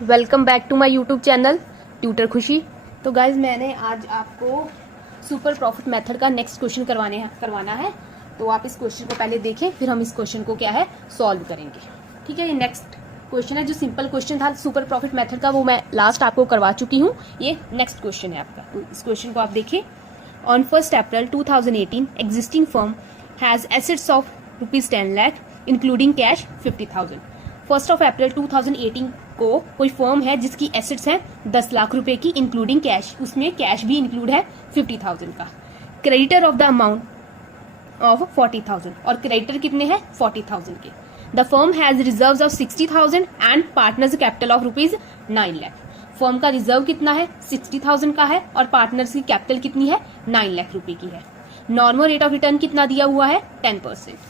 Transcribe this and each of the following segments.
Welcome back to my YouTube channel tutor Khushi. तो guys मैंने आज आपको सुपर प्रॉफिट मेथड का नेक्स्ट क्वेश्चन करवाना है। तो आप इस क्वेश्चन को पहले देखें, फिर हम इस क्वेश्चन को क्या है सॉल्व करेंगे। ठीक है, ये नेक्स्ट क्वेश्चन है। जो सिंपल क्वेश्चन था सुपर प्रॉफिट मेथड का वो मैं लास्ट आपको करवा चुकी हूँ। ये नेक्स्ट क्वेश्चन है आपका। तो इस क्वेश्चन को आप देखिए। On 1 April 2018 existing firm has assets of ₹10 lakh including cash 50,000। 1 अप्रैल 2018 को कोई फर्म है जिसकी एसेट्स हैं 10 लाख रुपए की इंक्लूडिंग कैश, उसमें कैश भी इंक्लूड है 50,000 का। Creditor of the amount of 40,000 और क्रेडिटर कितने हैं 40,000 के। The firm has reserves of 60,000 and partners capital of ₹9 lakh. Firm का रिजर्व कितना है 60,000 का है और पार्टनर्स की कैपिटल कितनी है 9 लाख रुपए की है। नॉर्मल रेट ऑफ रिटर्न कितना दिया हुआ है 10%।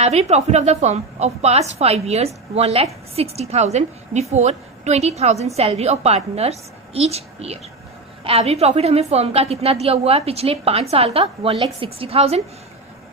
Average profit of the firm of past 5 years 1,60,000 before 20,000 salary of partners each year। Average profit हमें फर्म का कितना दिया हुआ है पिछले 5 साल का 1,60,000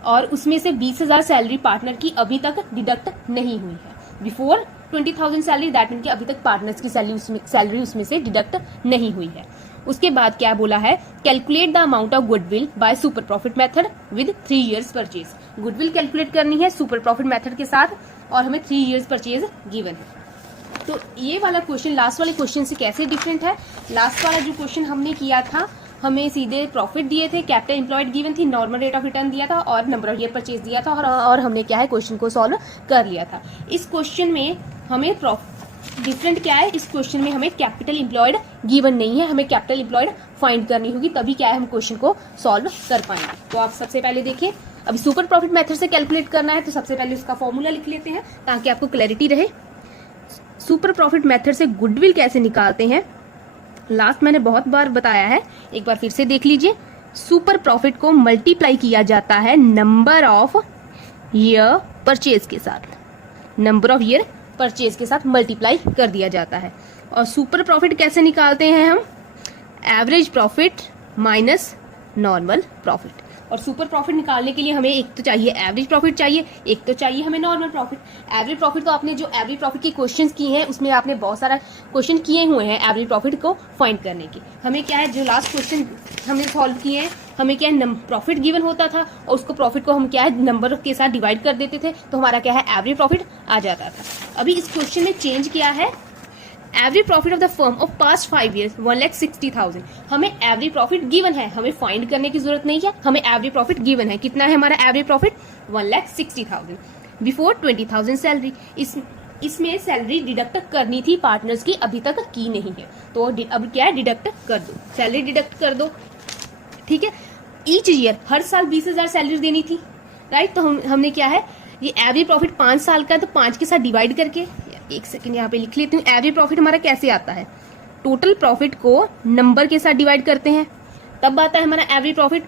और उसमें से 20,000 सैलरी पार्टनर की अभी तक डिडक्ट नहीं हुई है। बिफोर 20,000 सैलरी दैट मीन कि अभी तक पार्टनर्स की सैलरी उसमें से डिडक्ट नहीं हुई है। उसके बाद क्या बोला है, calculate the amount of goodwill by super profit method with 3 years purchase. Goodwill calculate करनी है सुपर प्रॉफिट मेथड के साथ और हमें 3 years परचेज गिवन है। तो ये वाला क्वेश्चन लास्ट वाले क्वेश्चन से कैसे डिफरेंट है। लास्ट वाला जो क्वेश्चन हमने किया था हमें सीधे प्रॉफिट दिए थे, कैपिटल एम्प्लॉयड गिवन थी, नॉर्मल रेट ऑफ रिटर्न दिया था और नंबर ऑफ ईयर परचेज दिया था और हमने क्या है क्वेश्चन को सॉल्व कर लिया था। इस क्वेश्चन में हमें डिफरेंट क्या है, इस क्वेश्चन में हमें कैपिटल एम्प्लॉयड गिवन नहीं है, हमें कैपिटल एम्प्लॉयड फाइंड करनी होगी, तभी क्या है हम क्वेश्चन को सॉल्व कर पाएंगे। तो आप सबसे पहले देखिए, अभी सुपर प्रॉफिट मेथड से कैलकुलेट करना है तो सबसे पहले उसका फॉर्मूला लिख लेते हैं ताकि आपको क्लैरिटी रहे। सुपर प्रॉफिट मेथड से गुडविल कैसे निकालते हैं लास्ट मैंने बहुत बार बताया है, एक बार फिर से देख लीजिए। सुपर प्रॉफिट को मल्टीप्लाई किया जाता है नंबर ऑफ ईयर परचेज के साथ, नंबर ऑफ ईयर परचेज के साथ मल्टीप्लाई कर दिया जाता है। और सुपर प्रॉफिट कैसे निकालते हैं हम, average profit minus normal profit. और सुपर प्रॉफिट निकालने के लिए हमें एक तो चाहिए एवरेज प्रॉफिट चाहिए, एक तो चाहिए हमें नॉर्मल प्रॉफिट। एवरेज प्रॉफिट तो आपने जो एवरेज प्रॉफिट के क्वेश्चंस किए हैं उसमें आपने बहुत सारा क्वेश्चन किए हुए हैं एवरेज प्रॉफिट को फाइंड करने के। हमें क्या है जो लास्ट क्वेश्चन हमने सॉल्व किए हैं हमें क्या है प्रॉफिट गिवन होता था और उसको प्रॉफिट को हम क्या है नंबर के साथ डिवाइड कर देते थे तो हमारा क्या है एवरेज प्रॉफिट आ जाता था। अभी इस क्वेश्चन में चेंज किया है, average profit of the firm of past 5 years 1,60,000। हमें एवरेज प्रॉफिट गिवन है, हमें फाइंड करने की जरूरत नहीं है, हमें एवरेज प्रॉफिट गिवन है। कितना है हमारा एवरेज प्रॉफिट 1,60,000 बिफोर 20,000 सैलरी। इसमें सैलरी डिडक्ट करनी थी पार्टनर्स की, अभी तक की नहीं है तो अब क्या है डिडक्ट कर दो, सैलरी डिडक्ट कर दो। ठीक है, ईच ईयर हर साल 20,000 सैलरी देनी थी, राइट। तो हमने क्या है ये एवरेज प्रॉफिट 5 साल का तो 5 के साथ डिवाइड करके, एक सेकंड यहाँ पे लिख लेती हूँ। एवरेज प्रॉफिट हमारा कैसे आता है, टोटल प्रॉफिट को नंबर के साथ डिवाइड करते हैं तब आता है हमारा एवरेज प्रॉफिट।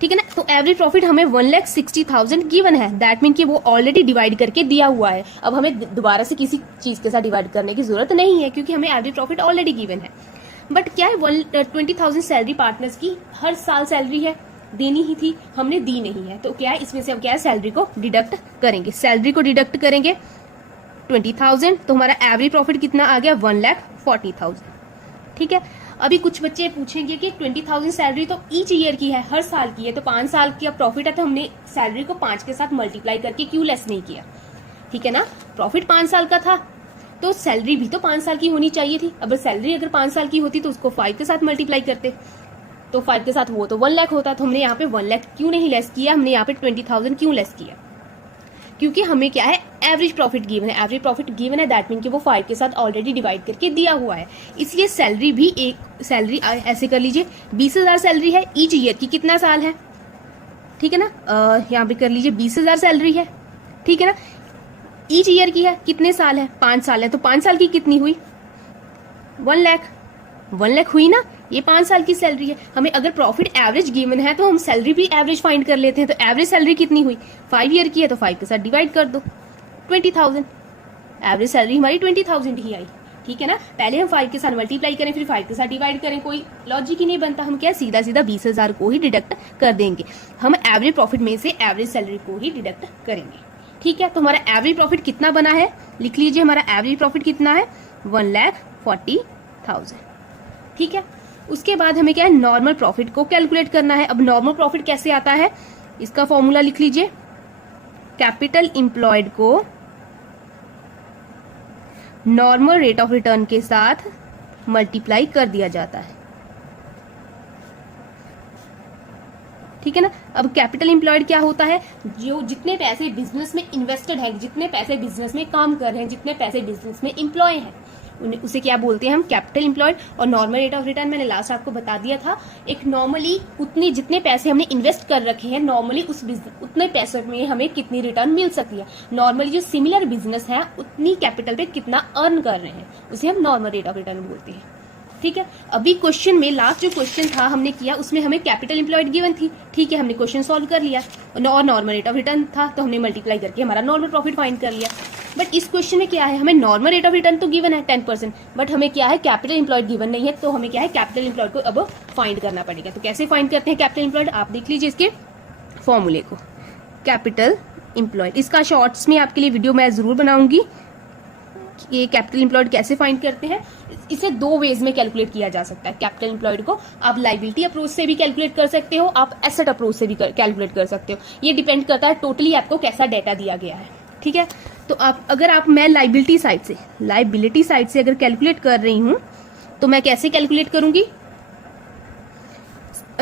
ठीक है ना, तो एवरेज प्रॉफिट हमें 1,60,000 गिवन है, दैट मीन कि वो ऑलरेडी डिवाइड करके दिया हुआ है। अब हमें दोबारा से किसी चीज के साथ डिवाइड करने की जरूरत नहीं है क्योंकि हमें एवरेज प्रॉफिट ऑलरेडी गिवन है। बट क्या है 20,000 सैलरी पार्टनर्स की हर साल सैलरी है, देनी ही थी, हमने दी नहीं है तो क्या है इसमें से हम क्या है सैलरी को डिडक्ट करेंगे। सैलरी को डिडक्ट करेंगे 20,000 तो हमारा एवरेज प्रॉफिट कितना आ गया 1,40,000। ठीक है, अभी कुछ बच्चे पूछेंगे कि 20,000 सैलरी तो ईच ईयर की है, हर साल की है, तो 5 साल की प्रॉफिट है तो हमने सैलरी को 5 के साथ मल्टीप्लाई करके क्यों लेस नहीं किया। ठीक है ना, प्रॉफिट 5 साल का था तो सैलरी भी तो 5 साल की होनी चाहिए थी। अब सैलरी अगर 5 साल की होती तो उसको 5 के साथ मल्टीप्लाई करते तो 5 के साथ वो तो 1 लाख होता। तो हमने यहाँ पे 1 लाख क्यों नहीं लेस किया, हमने यहाँ पे 20,000 क्यों लेस किया, क्योंकि हमें क्या है एवरेज प्रॉफिट गिवन है। एवरेज प्रॉफिट गिवन है दैट मीन कि वो 5 के साथ ऑलरेडी डिवाइड करके दिया हुआ है, इसलिए सैलरी भी एक सैलरी ऐसे कर लीजिए 20,000 सैलरी है ईच ईयर की, कितना साल है। ठीक है ना, यहाँ पे कर लीजिए 20,000 सैलरी है। ठीक है ना, ईच ईयर की है, कितने साल है 5 साल है, तो 5 साल की कितनी हुई 1 लाख, 1 लाख हुई ना, ये 5 साल की सैलरी है। हमें अगर प्रॉफिट एवरेज गिवन है तो हम सैलरी भी एवरेज फाइंड कर लेते हैं। तो एवरेज सैलरी कितनी हुई 5 ईयर की है तो 5 के साथ डिवाइड कर दो 20,000, एवरेज सैलरी हमारी 20,000 ही आई। ठीक है ना, पहले हम 5 के साथ मल्टीप्लाई करें फिर 5 के साथ डिवाइड करें, कोई लॉजिक ही नहीं बनता। हम क्या सीधा सीधा 20,000 को ही डिडक्ट कर देंगे, हम एवरेज प्रॉफिट में से एवरेज सैलरी को ही डिडक्ट करेंगे। ठीक है, तो हमारा एवरेज प्रॉफिट कितना बना है लिख लीजिए, हमारा एवरेज प्रॉफिट कितना है 1,40,000। ठीक है, उसके बाद हमें क्या है, नॉर्मल प्रॉफिट को कैलकुलेट करना है। अब नॉर्मल प्रॉफिट कैसे आता है, इसका फॉर्मूला लिख लीजिए। कैपिटल इंप्लॉयड को नॉर्मल रेट ऑफ रिटर्न के साथ मल्टीप्लाई कर दिया जाता है। ठीक है ना। अब कैपिटल इंप्लॉयड क्या होता है, जो जितने पैसे बिजनेस में इन्वेस्टेड है, जितने पैसे बिजनेस में काम कर रहे हैं, जितने पैसे बिजनेस में एम्प्लॉय हैं, उसे क्या बोलते हैं हम, कैपिटल इंप्लॉयड। और नॉर्मल रेट ऑफ रिटर्न मैंने लास्ट आपको बता दिया था, एक नॉर्मली उतनी जितने पैसे हमने इन्वेस्ट कर रखे हैं, नॉर्मली उतने पैसे में हमें कितनी रिटर्न मिल सकती है। नॉर्मली जो सिमिलर बिजनेस है उतनी कैपिटल पे कितना अर्न कर रहे हैं, उसे हम नॉर्मल रेट ऑफ रिटर्न बोलते हैं। ठीक है, अभी क्वेश्चन में लास्ट जो क्वेश्चन था हमने किया, उसमें हमें कैपिटल इंप्लॉयड गिवन थी। ठीक है, हमने क्वेश्चन सॉल्व कर लिया और नॉर्मल रेट ऑफ रिटर्न था, तो हमने मल्टीप्लाई करके हमारा नॉर्मल प्रॉफिट फाइंड कर लिया। बट इस क्वेश्चन में क्या है, हमें नॉर्मल रेट ऑफ रिटर्न तो गिवन है 10%, बट हमें क्या है, कैपिटल इंप्लॉयड गिवन नहीं है, तो हमें क्या है, कैपिटल इंप्लॉयड को अब फाइंड करना पड़ेगा। तो कैसे फाइंड करते हैं कैपिटल इंप्लॉयड, आप देख लीजिए इसके फॉर्मूले को। कैपिटल इंप्लॉयड, इसका शॉर्ट्स में आपके लिए वीडियो मैं जरूर बनाऊंगी, ये कैपिटल इंप्लॉयड कैसे फाइंड करते हैं। इसे दो वेज में कैलकुलेट किया जा सकता है कैपिटल इंप्लॉयड को। आप लायबिलिटी अप्रोच से भी कैलकुलेट कर सकते हो, आप एसेट अप्रोच से भी कैलकुलेट कर सकते हो। ये डिपेंड करता है टोटली आपको कैसा डेटा दिया गया है। ठीक है, तो मैं लायबिलिटी साइड से अगर कैलकुलेट कर रही हूं, तो मैं कैसे कैलकुलेट करूंगी,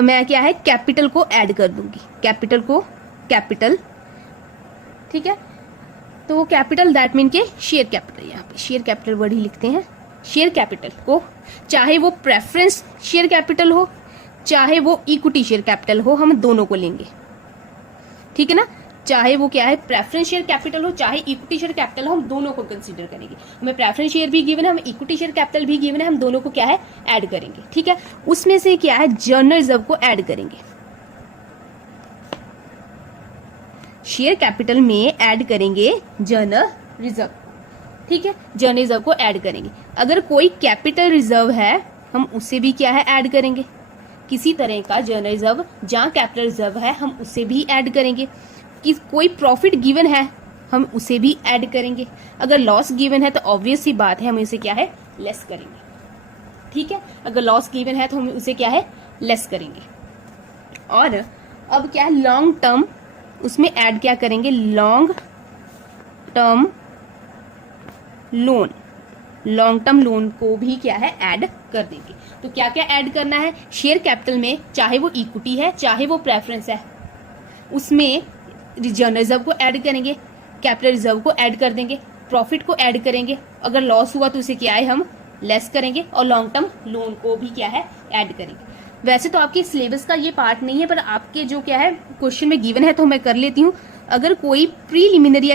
मैं क्या है, कैपिटल को ऐड कर दूंगी, कैपिटल। ठीक है, तो वो कैपिटल दैट मीन के शेयर कैपिटल, यहाँ पे शेयर कैपिटल वर्ड ही लिखते हैं। शेयर कैपिटल को, चाहे वो प्रेफरेंस शेयर कैपिटल हो, चाहे वो इक्विटी शेयर कैपिटल हो, हम दोनों को लेंगे। ठीक है ना, चाहे वो क्या है, प्रेफरेंस शेयर कैपिटल हो, चाहे इक्विटी शेयर कैपिटल हो, हम दोनों को कंसीडर करेंगे। हमें प्रेफरेंस शेयर भी गिवन है, हमें इक्विटी शेयर कैपिटल भी गिवन है, हम दोनों को क्या है, ऐड करेंगे। ठीक है, उसमें से क्या है, जर्नल रिजर्व को ऐड करेंगे। शेयर कैपिटल में ऐड करेंगे जर्नल रिजर्व। ठीक है, जर्नल रिजर्व को ऐड करेंगे। अगर कोई कैपिटल रिजर्व है, हम उसे भी क्या है, ऐड करेंगे। किसी तरह का जर्नल रिजर्व जहां कैपिटल रिजर्व है, हम उसे भी ऐड करेंगे। कि कोई प्रॉफिट गिवन है, हम उसे भी ऐड करेंगे। अगर लॉस गिवन है, तो ऑब्वियस सी बात है, हम इसे क्या है, लेस करेंगे। ठीक है, अगर लॉस गिवन है तो हम उसे क्या है, लेस करेंगे। और अब क्या है, लॉन्ग टर्म, उसमें ऐड क्या करेंगे, लॉन्ग टर्म लोन को भी क्या है, ऐड कर देंगे। तो क्या क्या ऐड करना है, शेयर कैपिटल में, चाहे वो इक्विटी है, चाहे वो प्रेफरेंस है, उसमें जर्नल रिजर्व को ऐड करेंगे, कैपिटल रिजर्व को ऐड कर देंगे, प्रॉफिट को ऐड करेंगे। अगर लॉस हुआ तो उसे क्या है, हम लेस करेंगे, और लॉन्ग टर्म लोन को भी क्या है, ऐड करेंगे। वैसे तो आपके सिलेबस का ये पार्ट नहीं है, पर आपके जो क्या है, क्वेश्चन में गिवन है, तो मैं कर लेती हूं। अगर कोई प्रीलिमिनरी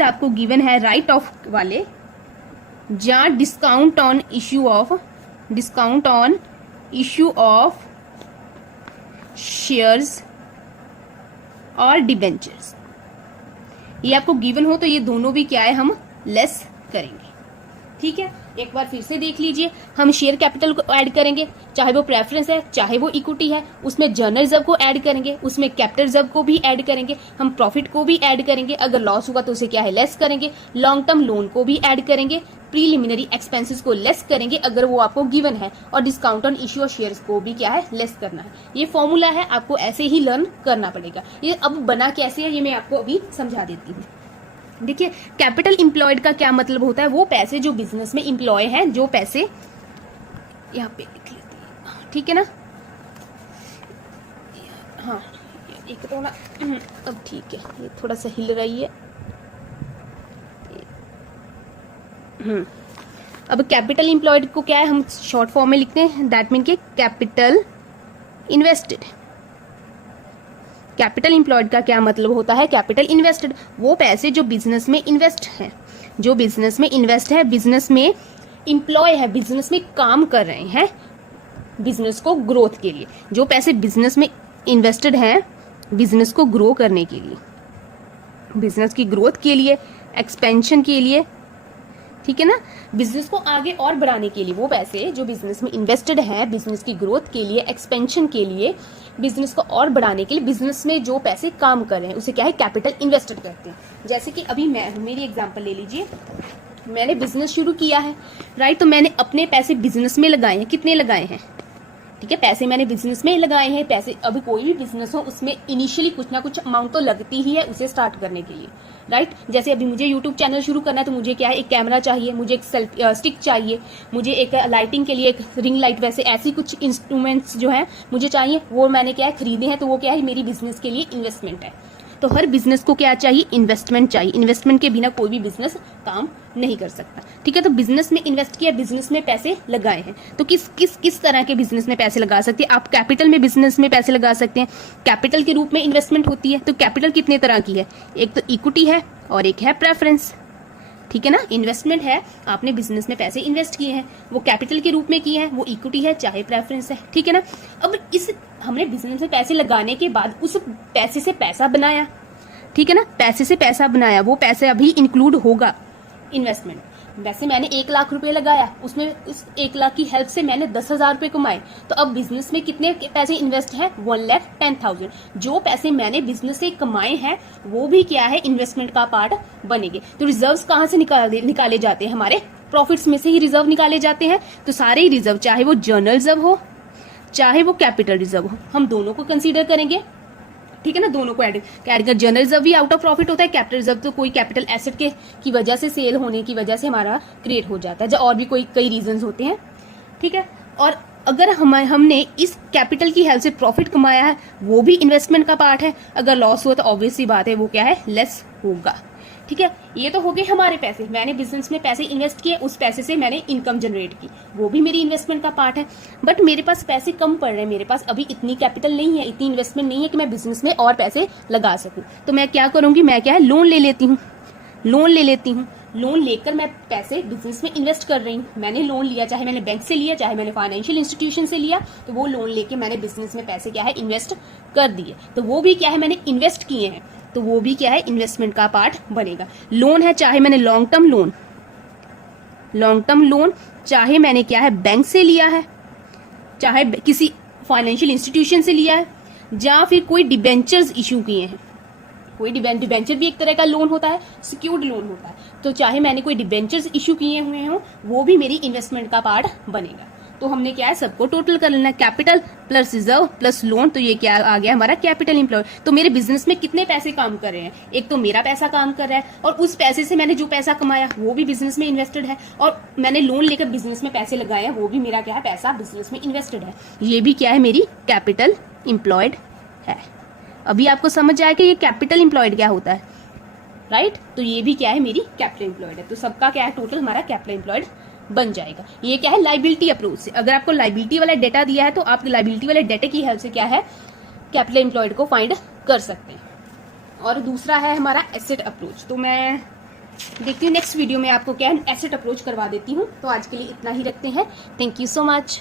आपको गिवन है, राइट ऑफ वाले, जहां discount on issue of shares और डिबेंचर्स, ये आपको गिवन हो, तो ये दोनों भी क्या है, हम लेस करेंगे। ठीक है, एक बार फिर से देख लीजिए, हम शेयर कैपिटल को ऐड करेंगे, चाहे वो प्रेफरेंस है, चाहे वो इक्विटी है, उसमें जर्नल रिजर्व को ऐड करेंगे, उसमें कैपिटल रिजर्व को भी ऐड करेंगे, हम प्रॉफिट को भी ऐड करेंगे। अगर लॉस हुआ तो उसे क्या है, लेस करेंगे। लॉन्ग टर्म लोन को भी ऐड करेंगे, प्रीलिमिनरी एक्सपेंसेस को लेस करेंगे अगर वो आपको गिवन है, और discount on issue of shares को भी क्या है, लेस करना है। ये फॉर्मूला है, आपको ऐसे ही लर्न करना पड़ेगा। ये अब बना कैसे है, ये मैं आपको अभी समझा देती हूँ। देखिए, कैपिटल इंप्लॉयड का क्या मतलब होता है, वो पैसे जो बिजनेस में इंप्लॉय हैं, जो पैसे यहाँ पे लिख लेते हैं। ठीक है ना, हाँ, एक थोड़ा अब ठीक है, ये थोड़ा सा हिल रही है। अब कैपिटल इंप्लॉयड को क्या है, हम शॉर्ट फॉर्म में लिखते हैं, दैट मीन के कैपिटल इन्वेस्टेड। कैपिटल इंप्लॉयड का क्या मतलब होता है, कैपिटल इन्वेस्टेड, वो पैसे जो बिजनेस में इन्वेस्ट है, बिजनेस में इंप्लॉय है, बिजनेस में काम कर रहे हैं, बिजनेस को ग्रोथ के लिए। जो पैसे बिजनेस में इन्वेस्टेड हैं, बिजनेस को ग्रो करने के लिए, बिजनेस की ग्रोथ के लिए, एक्सपेंशन के लिए, ठीक है ना। बिजनेस को आगे और बढ़ाने के लिए वो पैसे जो बिजनेस में इन्वेस्टेड है, बिजनेस की ग्रोथ के लिए, एक्सपेंशन के लिए, बिजनेस को और बढ़ाने के लिए, बिजनेस में जो पैसे काम कर रहे हैं उसे क्या है, कैपिटल इन्वेस्टेड कहते हैं। जैसे कि अभी मैं हूं, मेरी एग्जांपल ले लीजिए, मैंने बिजनेस शुरू किया है, राइट। तो मैंने अपने पैसे बिजनेस में लगाए हैं, कितने लगाए हैं, ठीक है, पैसे मैंने बिजनेस में लगाए हैं। पैसे, अभी कोई भी बिजनेस हो उसमें इनिशियली कुछ ना कुछ अमाउंट तो लगती ही है उसे स्टार्ट करने के लिए, राइट। जैसे अभी मुझे यूट्यूब चैनल शुरू करना है तो मुझे क्या है, एक कैमरा चाहिए, मुझे एक स्टिक चाहिए, मुझे एक लाइटिंग के लिए एक रिंग लाइट, वैसे ऐसी कुछ इंस्ट्रूमेंट्स जो है मुझे चाहिए, वो मैंने क्या है खरीदे हैं। तो वो क्या है, मेरी बिजनेस के लिए इन्वेस्टमेंट है। तो हर बिजनेस को क्या चाहिए, इन्वेस्टमेंट चाहिए। इन्वेस्टमेंट के बिना कोई भी बिजनेस काम नहीं कर सकता, ठीक है। तो बिजनेस में इन्वेस्ट किया, बिजनेस में पैसे लगाए हैं। तो किस तरह के बिजनेस में पैसे लगा सकते हैं आप, कैपिटल में बिजनेस में पैसे लगा सकते हैं। कैपिटल के रूप में इन्वेस्टमेंट होती है। तो कैपिटल कितने तरह की है, एक तो इक्विटी है और एक है प्रेफरेंस, ठीक है ना। इन्वेस्टमेंट है, आपने बिजनेस में पैसे इन्वेस्ट किए हैं, वो कैपिटल के रूप में किए हैं, वो इक्विटी है चाहे प्रेफरेंस है, ठीक है ना। अब इस हमने बिजनेस में पैसे लगाने के बाद उस पैसे से पैसा बनाया, ठीक है ना, पैसे से पैसा बनाया, वो पैसे अभी इंक्लूड होगा इन्वेस्टमेंट। वैसे मैंने 1 लाख रुपए लगाया, उसमें उस 1 लाख की हेल्प से मैंने 10,000 रुपए कमाए। तो अब बिजनेस में कितने पैसे इन्वेस्ट है, 1,10,000। जो पैसे मैंने बिजनेस से कमाए हैं वो भी क्या है, इन्वेस्टमेंट का पार्ट बनेंगे। तो रिजर्व्स कहाँ से निकाले जाते हैं, हमारे प्रॉफिट्स में से ही रिजर्व निकाले जाते हैं। तो सारे ही रिजर्व, चाहे वो जर्नल रिजर्व हो चाहे वो कैपिटल रिजर्व हो, हम दोनों को कंसीडर करेंगे, ठीक है ना। दोनों को ऐड कर, जर्नल रिजर्व भी आउट ऑफ प्रॉफिट होता है, कैपिटल रिजर्व तो कोई कैपिटल एसेट के की वजह से, सेल होने की वजह से हमारा क्रिएट हो जाता है, और भी कई रीजंस होते हैं, ठीक है। और अगर हमने इस कैपिटल की हेल्प से प्रॉफिट कमाया है, वो भी इन्वेस्टमेंट का पार्ट है। अगर लॉस हुआ तो ऑब्वियस सी बात है वो क्या है, लेस होगा, ठीक है। ये तो हो गए हमारे पैसे, मैंने बिजनेस में पैसे इन्वेस्ट किए, उस पैसे से मैंने इनकम जनरेट की, वो भी मेरी इन्वेस्टमेंट का पार्ट है। बट मेरे पास पैसे कम पड़ रहे हैं, मेरे पास अभी इतनी कैपिटल नहीं है, इतनी इन्वेस्टमेंट नहीं है कि मैं बिजनेस में और पैसे लगा सकूं। तो मैं क्या करूंगी, मैं क्या है, लोन ले लेती हूँ। लोन लेकर मैं पैसे बिजनेस में इन्वेस्ट कर रही हूँ। मैंने लोन लिया, चाहे मैंने बैंक से लिया, चाहे मैंने फाइनेंशियल इंस्टीट्यूशन से लिया, तो वो लोन लेके मैंने बिजनेस में पैसे क्या है, इन्वेस्ट कर दिए। तो वो भी क्या है, मैंने इन्वेस्ट किए हैं, तो वो भी क्या है, इन्वेस्टमेंट का पार्ट बनेगा। लोन है, चाहे मैंने लॉन्ग टर्म लोन चाहे मैंने क्या है, बैंक से लिया है, चाहे किसी फाइनेंशियल इंस्टीट्यूशन से लिया है, या फिर कोई डिबेंचर्स इशू किए हैं। कोई डिबेंचर भी एक तरह का लोन होता है, सिक्योर्ड लोन होता है। तो चाहे मैंने कोई डिबेंचर्स इशू किए हुए हों, वो भी मेरी इन्वेस्टमेंट का पार्ट बनेगा। तो हमने क्या है, सबको टोटल कर लेना, capital plus reserve plus lone. तो ये क्या आ गया, हमारा कैपिटल एम्प्लॉयड। तो मेरे बिजनेस में कितने पैसे काम कर रहे हैं, एक तो मेरा पैसा काम कर रहा है, और उस पैसे से मैंने जो पैसा कमाया वो भी बिजनेस में इन्वेस्टेड है, और मैंने लोन लेकर बिजनेस में पैसे लगाए हैं, वो भी मेरा क्या है, पैसा बिजनेस में इन्वेस्टेड है। ये भी क्या है, मेरी कैपिटल एम्प्लॉयड है। अभी आपको समझ आया कि ये कैपिटल एम्प्लॉयड क्या होता है, राइट। तो ये भी क्या है, मेरी कैपिटल एम्प्लॉयड है। तो सबका क्या है, टोटल हमारा कैपिटल एम्प्लॉयड बन जाएगा। ये क्या है, लाइबिलिटी अप्रोच से। अगर आपको लाइबिलिटी वाला डेटा दिया है तो आप लाइबिलिटी वाले डेटा की हेल्प से क्या है, कैपिटल एम्प्लॉयड को फाइंड कर सकते हैं। और दूसरा है हमारा एसेट अप्रोच। तो मैं देखती हूँ नेक्स्ट वीडियो में आपको क्या है, एसेट अप्रोच करवा देती हूँ। तो आज के लिए इतना ही रखते हैं। Thank you so much.